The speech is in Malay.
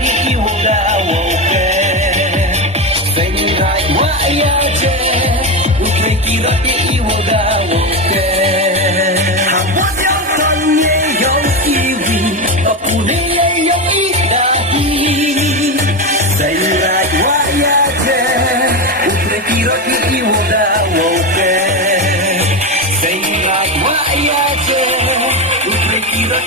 i woda woke Sing right wa ya je Ukre kira i woda woke Hamwa yang tanye yang iwi Apune yang idahi Sing right wa ya je Ukre kira i woda woke Sing right wa ya je Ukre kira